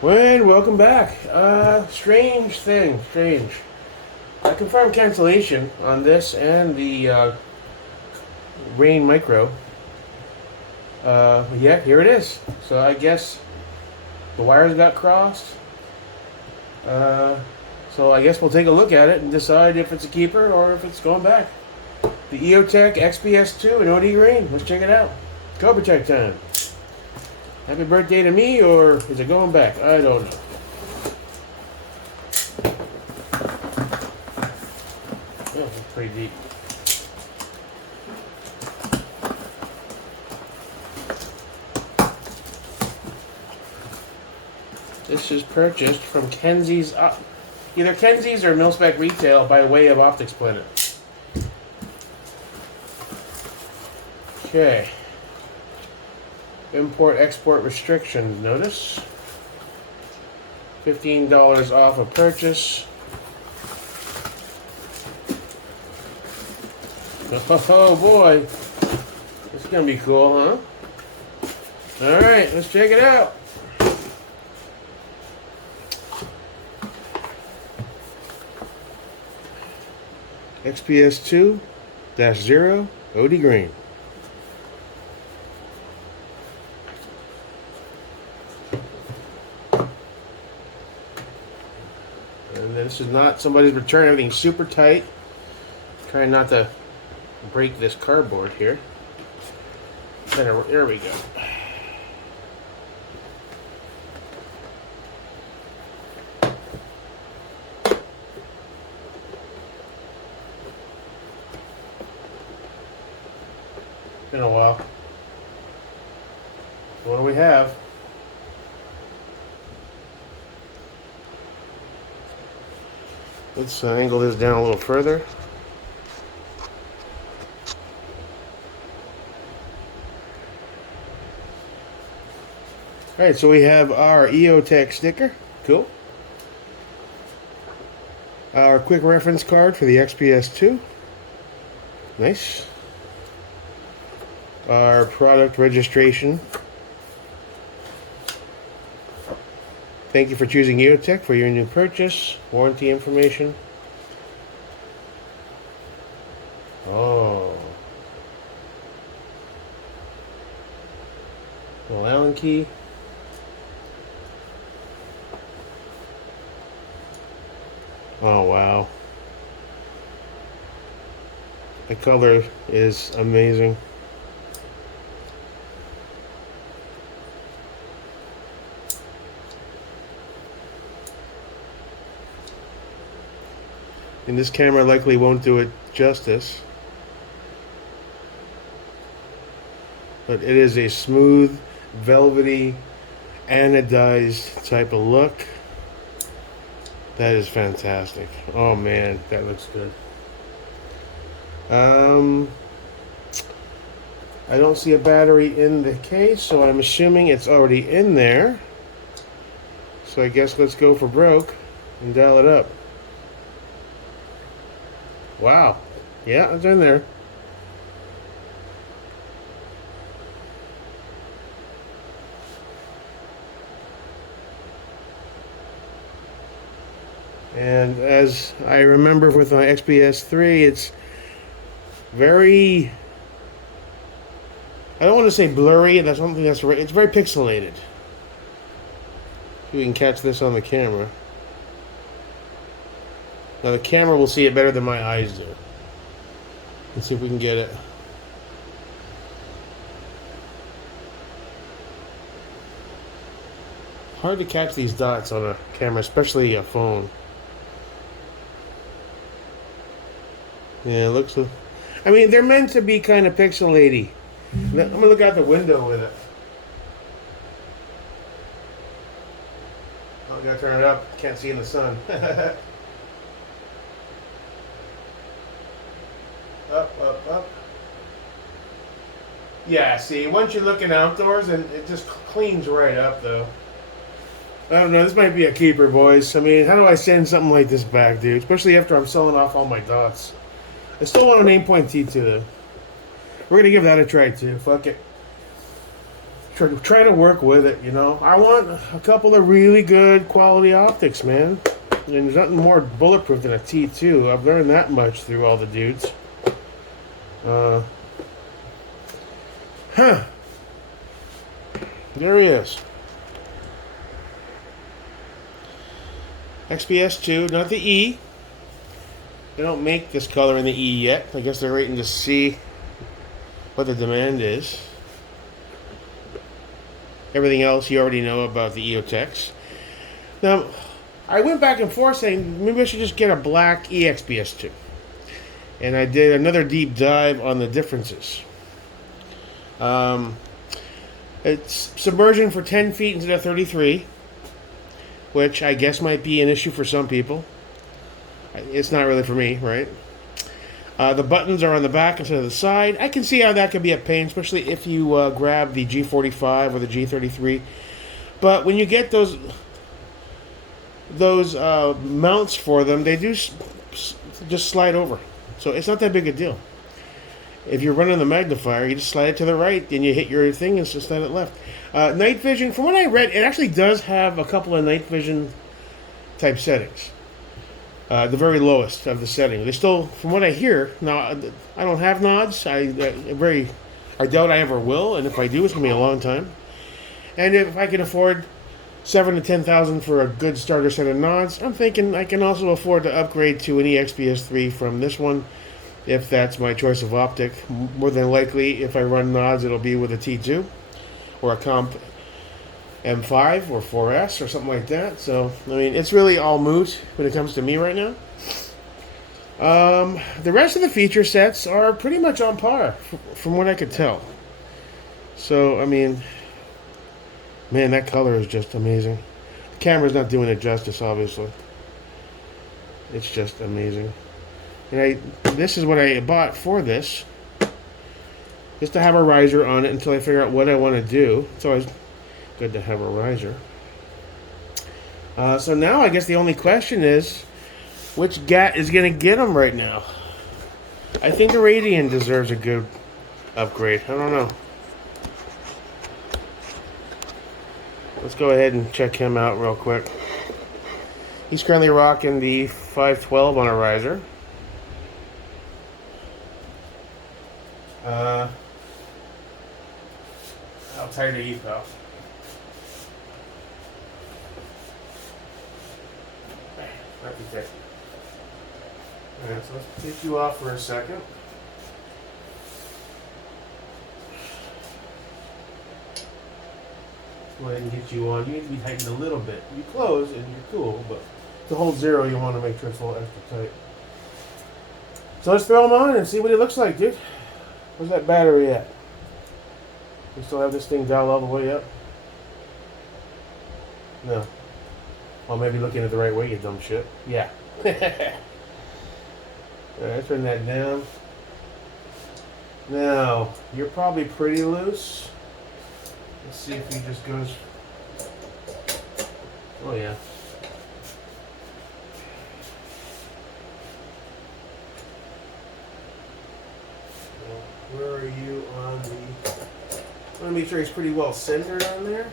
Wayne, welcome back. Strange thing, strange. I confirmed cancellation on this and the Rain Micro. Yeah, here it is. So I guess the wires got crossed. So I guess we'll take a look at it and decide if it's a keeper or if it's going back. The Eotech XPS2 in OD green. Let's check it out. Cobra check time. Happy birthday to me, or is it going back? I don't know. Oh, it's pretty deep. This is purchased from Kenzie's, either Kenzie's or Milspec Retail by way of Optics Planet. Okay. Import-export restrictions notice. $15 off a purchase. Oh boy. This is going to be cool, huh? Alright, let's check it out. XPS2-0 OD green. And this is not somebody's return. Everything's super tight. Trying not to break this cardboard here. There we go. Been a while. What do we have? Let's angle this down a little further. Alright, so we have our Eotech sticker. Cool. Our quick reference card for the XPS2. Nice. Our product registration. Thank you for choosing Eotech for your new purchase. Warranty information. Oh. Little Allen key. Oh wow. The color is amazing. And this camera likely won't do it justice. But it is a smooth, velvety, anodized type of look. That is fantastic. Oh man, that looks good. I don't see a battery in the case, so I'm assuming it's already in there. So I guess let's go for broke and dial it up. Wow. Yeah, it's in there. And as I remember with my XPS3, it's very, I don't want to say blurry, that's something that's right. It's very pixelated. If you can catch this on the camera. Now the camera will see it better than my eyes do. Let's see if we can get it. Hard to catch these dots on a camera, especially a phone. Yeah, it looks. I mean, they're meant to be kind of pixelaty. I'm gonna look out the window with it. Oh, I gotta turn it up. Can't see in the sun. Up. Yeah, see, once you're looking outdoors, and it just cleans right up, though. I don't know, this might be a keeper, boys. I mean, how do I send something like this back, dude? Especially after I'm selling off all my dots. I still want an 8.T2, though. We're gonna give that a try, too. Fuck it. try to work with it, you know. I want a couple of really good quality optics, man. And there's nothing more bulletproof than a T2. I've learned that much through all the dudes. There he is. XPS2, not the E. They don't make this color in the E yet. I guess they're waiting to see what the demand is. Everything else you already know about the Eotechs. Now, I went back and forth saying maybe I should just get a black XPS2. And I did another deep dive on the differences. It's submersion for 10 feet instead of 33, which I guess might be an issue for some people. It's not really for me, right? The buttons are on the back instead of the side. I can see how that could be a pain, especially if you grab the G45 or the G33. But when you get those mounts for them, they do just slide over. So it's not that big a deal. If you're running the magnifier, you just slide it to the right, and you hit your thing and just slide it left. Night vision, from what I read, it actually does have a couple of night vision type settings. The very lowest of the setting. They still, from what I hear, now I don't have nods. I doubt I ever will, and if I do, it's gonna be a long time. And if I can afford $7,000 to $10,000 for a good starter set of nods, I'm thinking I can also afford to upgrade to an XPS3 from this one, if that's my choice of optic. More than likely, if I run nods, it'll be with a T2 or a Comp M5 or 4S or something like that. So, I mean, it's really all moot when it comes to me right now. The rest of the feature sets are pretty much on par, from what I could tell. So, I mean, man, that color is just amazing. The camera's not doing it justice, obviously. It's just amazing. And this is what I bought for this, just to have a riser on it until I figure out what I want to do. It's always good to have a riser. So now I guess the only question is, which GAT is going to get them right now? I think the Radian deserves a good upgrade. I don't know. Let's go ahead and check him out real quick. He's currently rocking the 512 on a riser. How tight are you, pal? Not too tight. Alright, so let's take you off for a second. Go ahead and get you on. You need to be tightened a little bit. You close and you're cool, but to hold zero, you want to make sure it's a little extra tight. So let's throw him on and see what he looks like, dude. Where's that battery at? We still have this thing dialed all the way up? No. Well, maybe looking at the right way, you dumb shit. Yeah. Alright, turn that down. Now, you're probably pretty loose. Let's see if he just goes. Oh, yeah. Where are you on the... I want to make sure he's pretty well centered on there.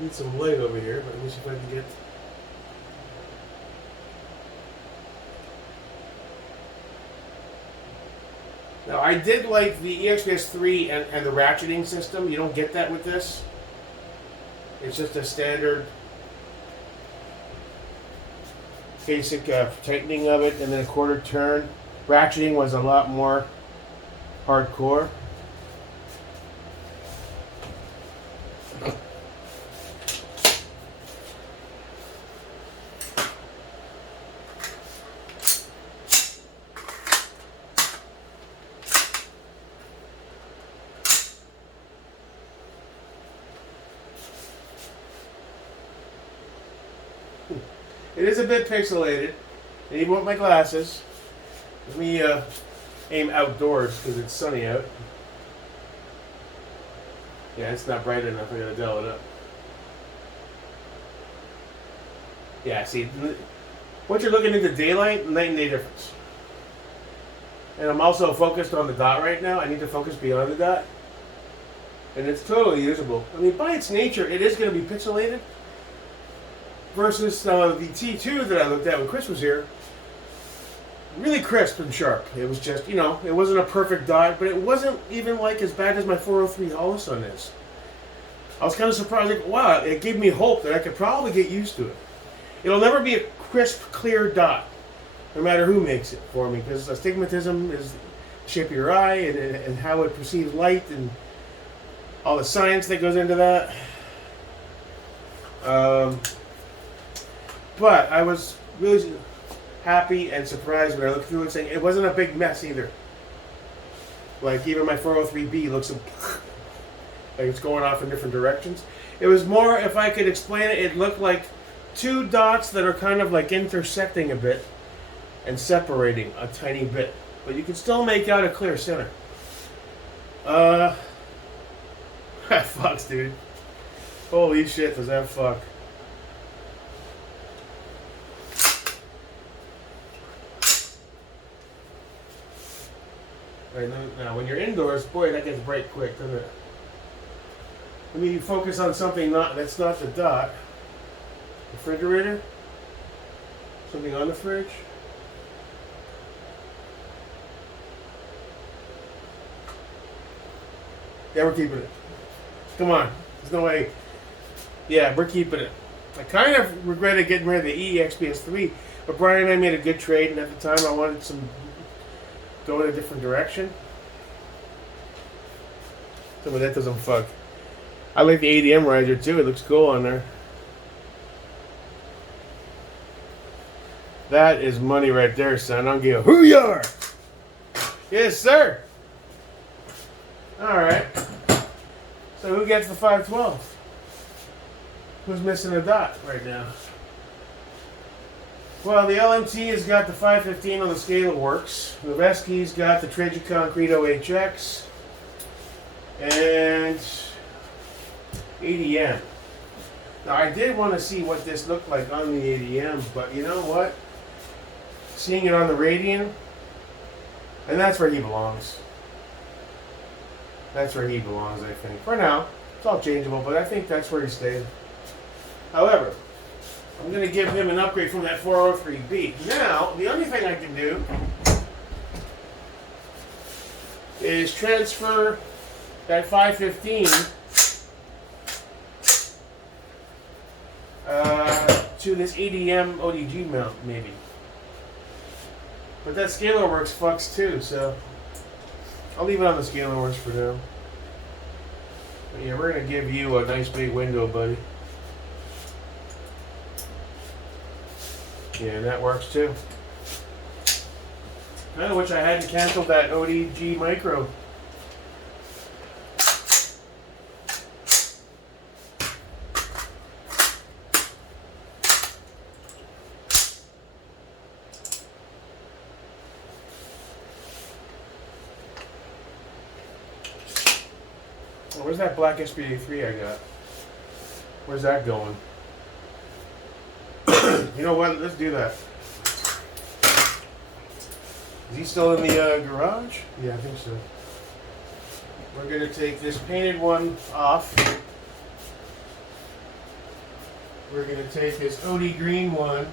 Need some light over here, but let me see if I can get... Now, I did like the XPS3 and the ratcheting system. You don't get that with this. It's just a standard basic tightening of it and then a quarter turn. Ratcheting was a lot more hardcore. It is a bit pixelated, and even with my glasses. Let me aim outdoors because it's sunny out. Yeah, it's not bright enough. I gotta dial it up. Yeah, see, once you're looking into daylight, night and day difference. And I'm also focused on the dot right now. I need to focus beyond the dot. And it's totally usable. I mean, by its nature, it is going to be pixelated. Versus the T2 that I looked at when Chris was here. Really crisp and sharp. It was just, it wasn't a perfect dot, but it wasn't even like as bad as my 403 Holosun is. I was kind of surprised. Like, wow, it gave me hope that I could probably get used to it. It'll never be a crisp, clear dot, no matter who makes it for me, because astigmatism is the shape of your eye and how it perceives light and all the science that goes into that. But I was really happy and surprised when I looked through it, saying it wasn't a big mess either. Like even my 403B looks like it's going off in different directions. It was more, if I could explain it, it looked like two dots that are kind of like intersecting a bit and separating a tiny bit. But you can still make out a clear center. That fucks, dude. Holy shit, does that fuck. Right, now, when you're indoors, boy, that gets bright quick, doesn't it? Let me focus on something that's not the dot. Refrigerator? Something on the fridge? Yeah, we're keeping it. Come on. There's no way. Yeah, we're keeping it. I kind of regretted getting rid of the XPS2, but Brian and I made a good trade, and at the time I wanted some go in a different direction. So that doesn't fuck. I like the ADM riser too. It looks cool on there. That is money right there, son. I'll give who you are. Yes, sir. All right. So who gets the 512? Who's missing a dot right now? Well, the LMT has got the 515 on the scale it works. The Vesky's got the Trigicon Credo HX. And ADM. Now, I did want to see what this looked like on the ADM, but you know what? Seeing it on the Radian, and that's where he belongs. That's where he belongs, I think. For now, it's all changeable, but I think that's where he stays. However, I'm going to give him an upgrade from that 403B. Now, the only thing I can do is transfer that 515 to this ADM ODG mount, maybe. But that scalar works fucks too, so I'll leave it on the scalar works for now. But yeah, we're going to give you a nice big window, buddy. Yeah, and that works too. I kind of wish I hadn't canceled that ODG micro. Oh, where's that black SPA3 I got? Where's that going? You know what? Let's do that. Is he still in the garage? Yeah, I think so. We're going to take this painted one off. We're going to take this OD green one.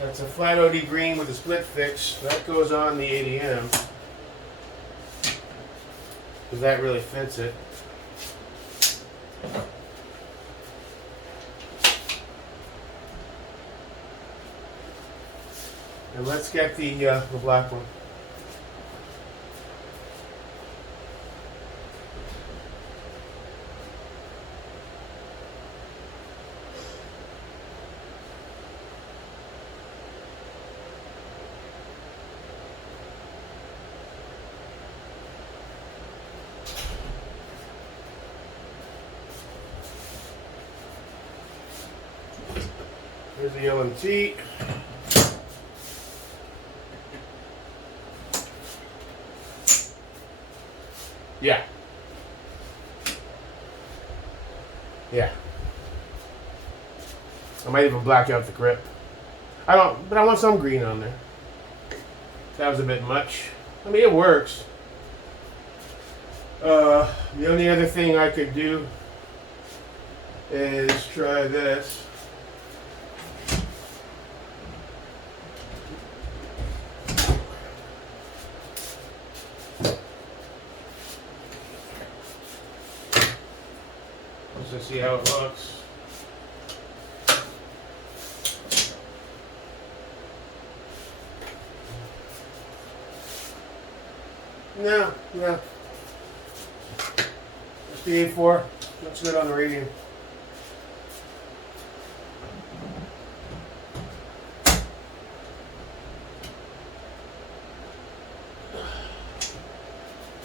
That's a flat OD green with a split fix. That goes on the ADM. Because that really fits it. And let's get the black one. Here's the LMT. Yeah. Yeah. I might even black out the grip. But I want some green on there. That was a bit much. I mean, it works. The only other thing I could do is try this. Let's just see how it looks. No. It's the A4. Looks good on the radio. You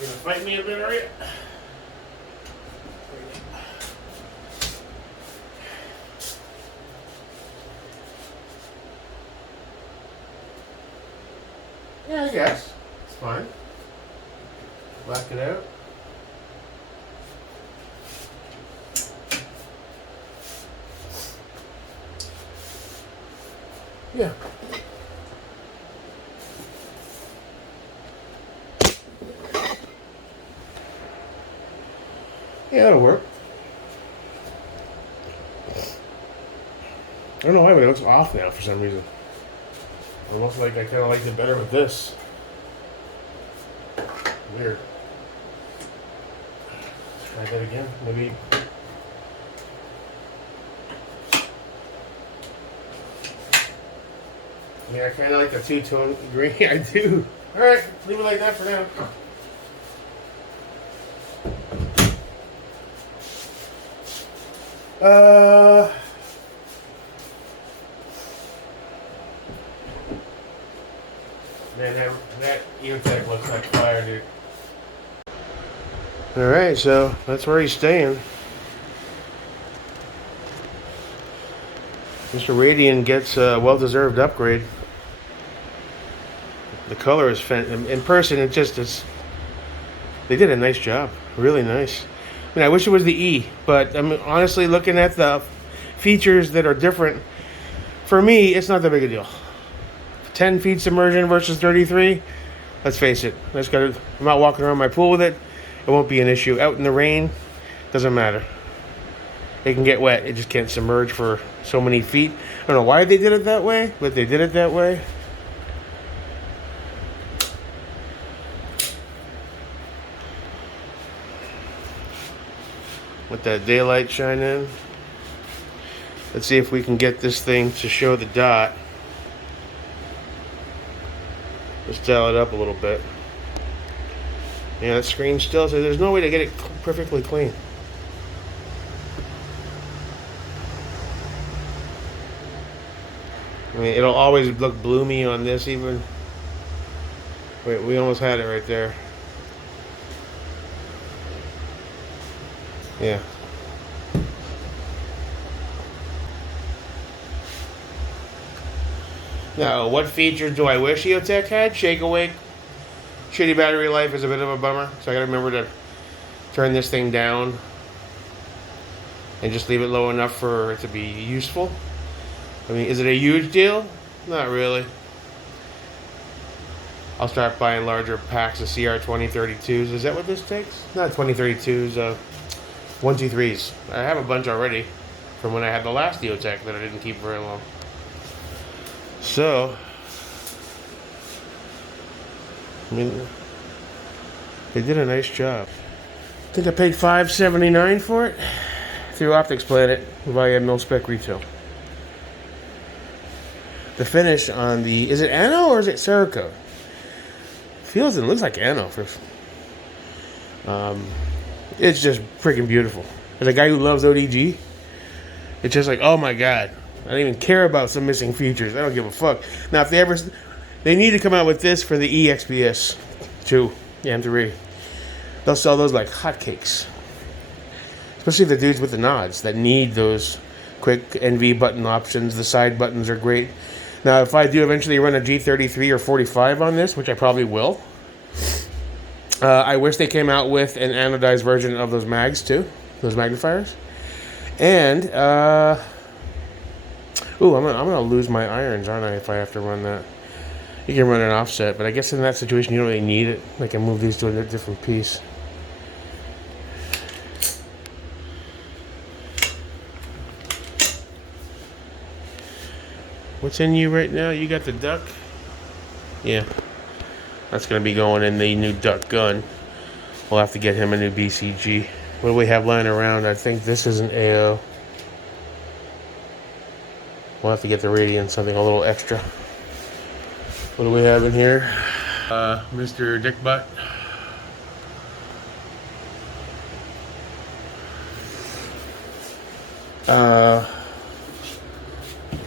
gonna fight me a bit, are you? Yeah, I guess. It's fine. Black it out. Yeah. Yeah, that'll work. I don't know why, but it looks off now for some reason. Almost like I kind of liked it better with this. Weird. Try that again, maybe. Yeah, I kind of like the two-tone green. I do. All right, leave it like that for now. Man, that Eotech looks like fire, dude. All right, so that's where he's staying. Mr. Radian gets a well-deserved upgrade. The color is in person. They did a nice job. Really nice. I mean, I wish it was the E, but I mean, honestly, looking at the features that are different, for me, it's not that big a deal. 10 feet submersion versus 33. Let's face it. I'm not walking around my pool with it. It won't be an issue. Out in the rain, doesn't matter. They can get wet. It just can't submerge for so many feet. I don't know why they did it that way, but they did it that way. With that daylight shining. Let's see if we can get this thing to show the dot. Let's dial it up a little bit. Yeah, that screen still says there's no way to get it perfectly clean. I mean, it'll always look bloomy on this even. Wait, we almost had it right there. Yeah. Now, what features do I wish Eotech had? Shake awake. Shitty battery life is a bit of a bummer, so I gotta remember to turn this thing down and just leave it low enough for it to be useful. I mean, is it a huge deal? Not really. I'll start buying larger packs of CR2032s. Is that what this takes? Not 2032s, 123s. I have a bunch already from when I had the last Eotech that I didn't keep very long. So, I mean, they did a nice job. I think I paid $5.79 for it through Optics Planet via mil-spec retail. The finish on the, is it Anno or is it Cerakote? Feels and looks like Anno. It's just freaking beautiful. As a guy who loves ODG, it's just like, oh my god. I don't even care about some missing features. I don't give a fuck. Now, if they need to come out with this for the XPS2 and 3. They'll sell those like hotcakes. Especially the dudes with the nods that need those quick NV button options. The side buttons are great. Now, if I do eventually run a G33 or 45 on this, which I probably will, I wish they came out with an anodized version of those mags too, those magnifiers. And ooh, I'm gonna lose my irons, aren't I, if I have to run that? You can run an offset, but I guess in that situation you don't really need it. I can move these to a different piece. What's in you right now? You got the duck? Yeah. That's going to be going in the new duck gun. We'll have to get him a new BCG. What do we have lying around? I think this is an AO. We'll have to get the radiant, something a little extra. What do we have in here? Mr. Dick Butt.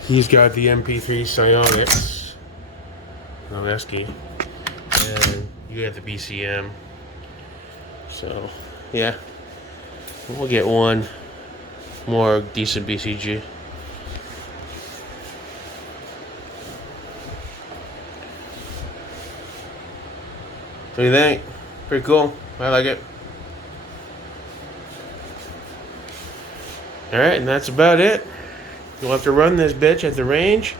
He's got the MP3 Psionics. Noneski. And you got the BCM. So, yeah. We'll get one more decent BCG. What do you think? Pretty cool. I like it. Alright, and that's about it. You'll have to run this bitch at the range.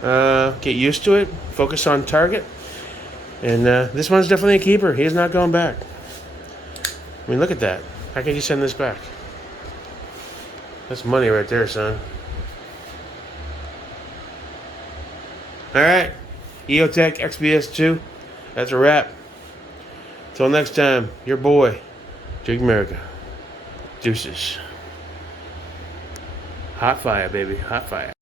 Get used to it. Focus on target. And this one's definitely a keeper. He's not going back. I mean, look at that. How can you send this back? That's money right there, son. Alright. Eotech XPS2. That's a wrap. Till next time, your boy, Jig America. Deuces. Hot fire, baby. Hot fire.